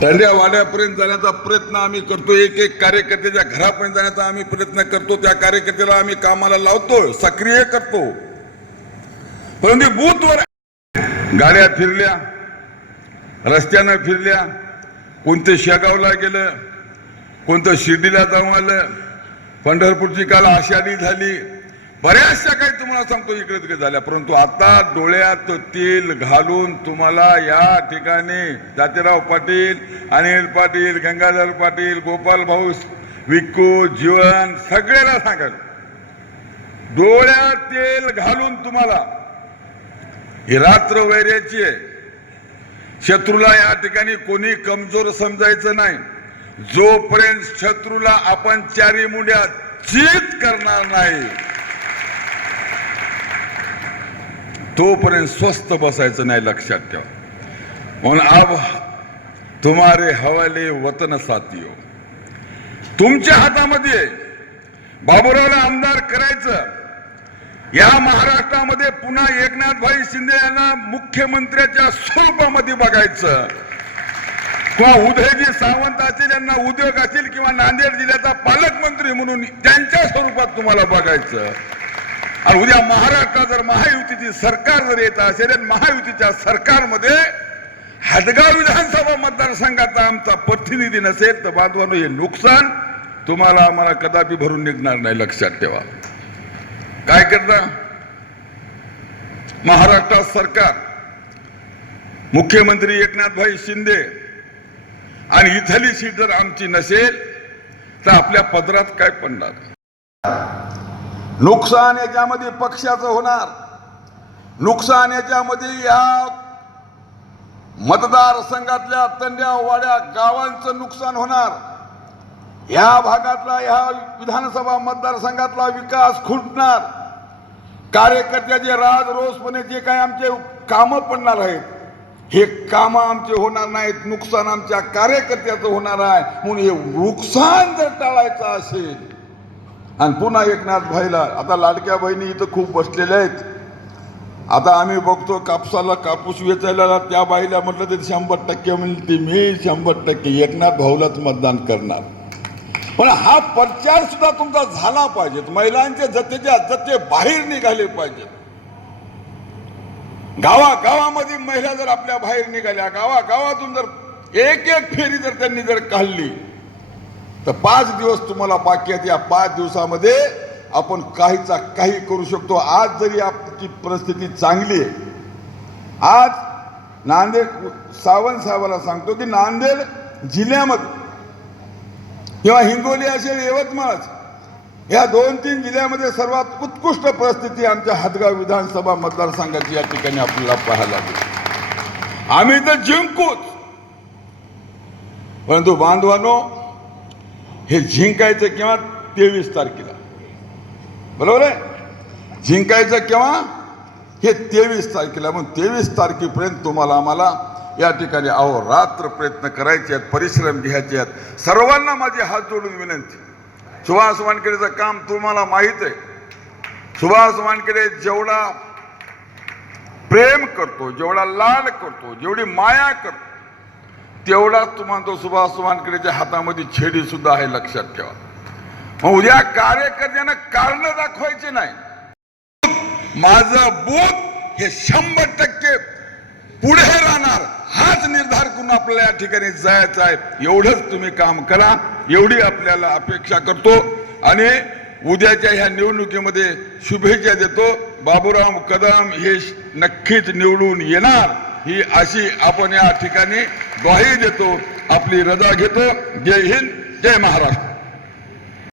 त्यांच्या वाड्यापर्यंत जाण्याचा प्रयत्न आम्ही करतो एक एक कार्यकर्त्याच्या घरापर्यंत जाण्याचा आम्ही प्रयत्न करतो. त्या कार्यकर्त्याला आम्ही कामाला लावतो सक्रिय करतो. परंतु बूथवर गाड्या फिरल्या रस्त्यानं फिरल्या कोणतं शेगावला गेलं कोणतं शिर्डीला जाऊन आलं पंढरपूरची काल आषाढी झाली बऱ्याचशा काही तुम्हाला सांगतो इकडे तिकडे झाल्या. परंतु आता डोळ्यात तेल घालून तुम्हाला या ठिकाणी जातीराव पाटील अनिल पाटील गंगाधर पाटील गोपाल भाऊ विक्कू जीवन सगळ्याला सांगाल डोळ्यात तेल घालून तुम्हाला ही रात्र वैर्याची आहे. शत्रूला या ठिकाणी कोणी कमजोर समजायचं नाही. जोपर्यंत शत्रूला आपण चारी मुंड्या चित करणार नाही तोपर्यंत स्वस्त बसायचं नाही लक्षात ठेवा. म्हणून अब तुम्हारे हवाले वतन साथियो. तुमच्या हातामध्ये बाबुरावला आमदार करायचं. या महाराष्ट्रामध्ये पुन्हा एकनाथभाई शिंदे यांना मुख्यमंत्र्याच्या स्वरूपामध्ये बघायचं. किंवा उदयजी सावंत असेल यांना उद्योग असेल किंवा नांदेड जिल्ह्याचा पालकमंत्री म्हणून त्यांच्या स्वरूपात तुम्हाला बघायचं. आणि उद्या महाराष्ट्रात जर महायुतीची सरकार जर येत असेल तर महायुतीच्या सरकारमध्ये हदगाव विधानसभा मतदारसंघाचा आमचा प्रतिनिधी नसेल तर बांधवांनो हे नुकसान तुम्हाला आम्हाला कदापि भरून निघणार नाही लक्षात ठेवा. काय करता? महाराष्ट्रात सरकार मुख्यमंत्री एकनाथभाई शिंदे आणि इथली सीट जर आमची नसेल तर आपल्या पदरात काय पडणार? नुकसान याच्यामध्ये पक्षाचं होणार. नुकसान याच्यामध्ये या मतदारसंघातल्या तंड्या वाड्या गावांचं नुकसान होणार. या भागातला ह्या विधानसभा मतदारसंघातला विकास खुंटणार. कार्यकर्त्याचे राज रोजपणे जे काही आमचे कामं पडणार आहेत हे कामं आमचे होणार नाहीत नुकसान आमच्या कार्यकर्त्याचं होणार आहे. म्हणून हे नुकसान जर टाळायचं असेल आणि पुन्हा एकनाथ भाईला आता लाडक्या बहिणी इथं खूप बसलेल्या आहेत. आता आम्ही बघतो कापसाला कापूस वेचायला त्या बाईला म्हटलं तर शंभर टक्के म्हणते मी शंभर टक्के. एकनाथ भाऊलाच मतदान करणार. पण हा प्रचार सुद्धा तुमचा झाला पाहिजेत. महिलांचे जतेच्या जते बाहेर निघाले पाहिजेत. गावागावामध्ये महिला जर आपल्या बाहेर निघाल्या गावागावातून जर एक एक फेरी जर त्यांनी जर काढली तर पाच दिवस तुम्हाला बाकी आहेत. या पाच दिवसामध्ये आपण काहीचा काही करू शकतो. आज जरी आपली परिस्थिती चांगली आहे आज नांदेड सावंत साहेबाला सांगतो की नांदेड जिल्ह्यामध्ये किंवा हिंगोली असेल यवतमाळ या दोन तीन जिल्ह्यामध्ये सर्वात उत्कृष्ट परिस्थिती आमच्या हदगाव विधानसभा मतदारसंघाची या ठिकाणी आपल्याला पाहायला लागली आम्ही तर जिंकूच. परंतु बांधवांनो हे जिंकायचं किंवा तेवीस तारखेला. बरोबर आहे? जिंकायचं केव्हा? हे तेवीस तारखेला. मग तेवीस तारखेपर्यंत तुम्हाला आम्हाला या ठिकाणी अहो रात्र प्रयत्न करायचे आहेत परिश्रम घ्यायचे आहेत. सर्वांना माझी हात जोडून विनंती. सुभाष वानखेडेचं काम तुम्हाला माहीत आहे. सुभाष वानखेडे जेवढा प्रेम करतो जेवढा लाड करतो जेवढी माया करतो तेवढाच तुम्हाला तो सुभाष वानखेडेच्या हातामध्ये छेडी सुद्धा आहे लक्षात ठेवा. मग उद्या कार्यकर्त्यांना कारण दाखवायचे नाही. माझं बूथ हे शंभर टक्के पुढे राहणार हाच निर्धार करून आपल्याला या ठिकाणी जायचं आहे. एवढंच तुम्ही काम करा एवढी आपल्याला अपेक्षा करतो आणि उद्याच्या ह्या निवडणुकीमध्ये शुभेच्छा देतो. बाबुराम कदम हे नक्कीच निवडून येणार. ही अशी आपण या ठिकाणी ग्वाही देतो आपली रजा घेतो. जय हिंद जय महाराष्ट्र.